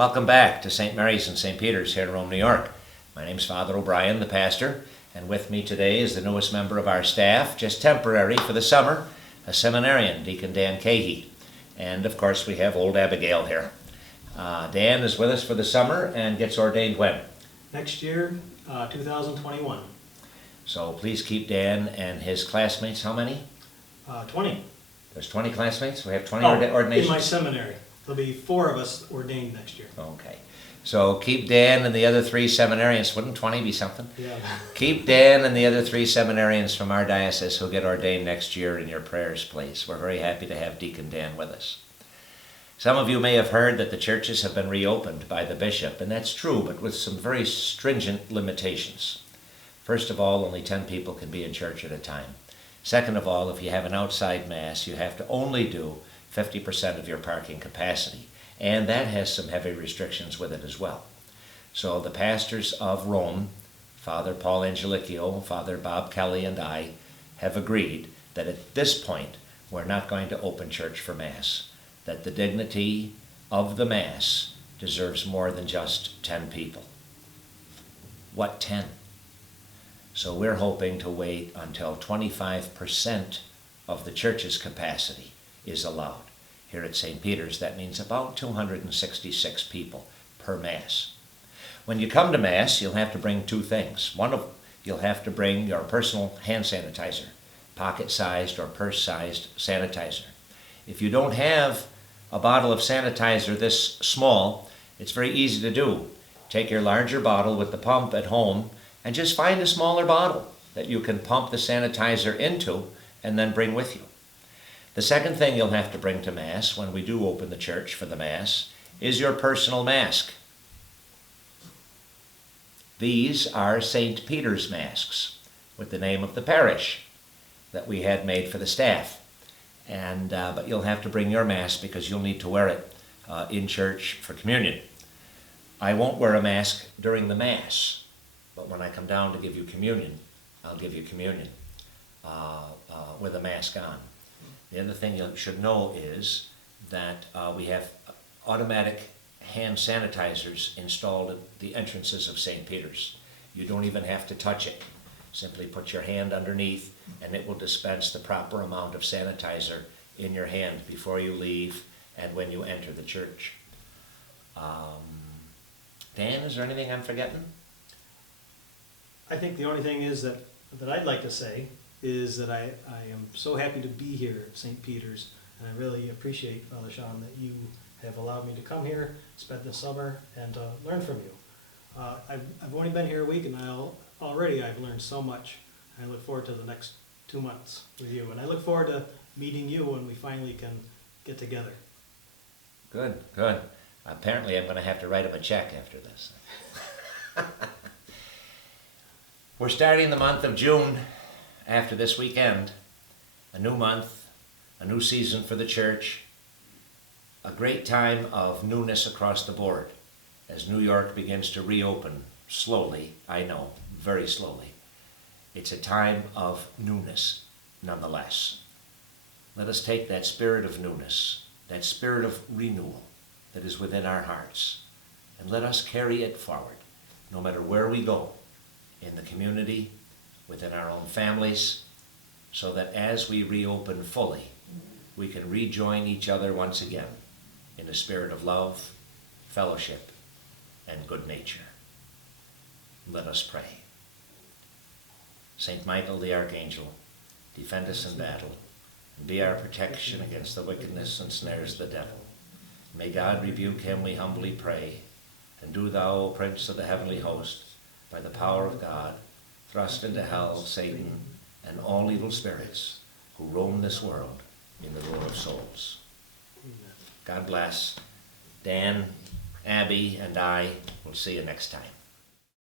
Welcome back to StMarys and StPeter's here in Rome, New York. My name's Father O'Brien, the pastor, and with me today is the newest member of our staff, just temporary for the summer, a seminarian, Deacon Dan Caughey. And of course we have old Abigail here. Dan is with us for the summer and gets ordained when? Next year, 2021. So please keep Dan and his classmates, how many? 20. There's 20 classmates? We have 20 Oh, ordinations? in my seminary. There'll be 4 of us ordained next year. Okay. So keep Dan and the other 3 seminarians, wouldn't 20 be something? Yeah. Keep Dan and the other 3 seminarians from our diocese who'll get ordained next year in your prayers, please. We're very happy to have Deacon Dan with us. Some of you may have heard that the churches have been reopened by the bishop, and that's true, but with some very stringent limitations. First of all, only 10 people can be in church at a time. Second of all, if you have an outside mass, you have to only do 50% of your parking capacity, and that has some heavy restrictions with it as well. So the pastors of Rome, Father Paul Angelicchio, Father Bob Kelly, and I have agreed that at this point we're not going to open church for Mass, that the dignity of the Mass deserves more than just 10 people. What 10? So we're hoping to wait until 25% of the church's capacity is allowed. Here at StPeter's, that means about 266 people per Mass. When you come to Mass, you'll have to bring 2 things. You'll have to bring your personal hand sanitizer, pocket-sized or purse-sized sanitizer. If you don't have a bottle of sanitizer this small, it's very easy to do. Take your larger bottle with the pump at home and just find a smaller bottle that you can pump the sanitizer into and then bring with you. The second thing you'll have to bring to Mass when we do open the church for the Mass is your personal mask. These are StPeter's masks with the name of the parish that we had made for the staff. But you'll have to bring your mask because you'll need to wear it in church for communion. I won't wear a mask during the Mass, but when I come down to give you communion, I'll give you communion with a mask on. The other thing you should know is that we have automatic hand sanitizers installed at the entrances of StPeter's. You don't even have to touch it. Simply put your hand underneath and it will dispense the proper amount of sanitizer in your hand before you leave and when you enter the church. Dan, is there anything I'm forgetting? I think the only thing is that I'd like to say is that I am so happy to be here at StPeter's, and I really appreciate, Father Sean, that you have allowed me to come here, spend the summer, and learn from you. I've only been here a week, and already I've learned so much. I look forward to the next 2 months with you, and I look forward to meeting you when we finally can get together. Good, good. Apparently I'm going to have to write him a check after this. We're starting the month of June after this weekend. A new month, a new season for the church, a great time of newness across the board as New York begins to reopen slowly, I know, very slowly. It's a time of newness nonetheless. Let us take that spirit of newness, that spirit of renewal that is within our hearts, and let us carry it forward, no matter where we go, in the community, within our own families, so that as we reopen fully, we can rejoin each other once again in a spirit of love, fellowship, and good nature. Let us pray. Saint Michael the Archangel, defend us in battle, and be our protection against the wickedness and snares of the devil. May God rebuke him, we humbly pray, and do thou, O Prince of the heavenly host, by the power of God, thrust into hell Satan and all evil spirits who roam this world in the ruin of souls. God bless. Dan, Abby, and I will see you next time.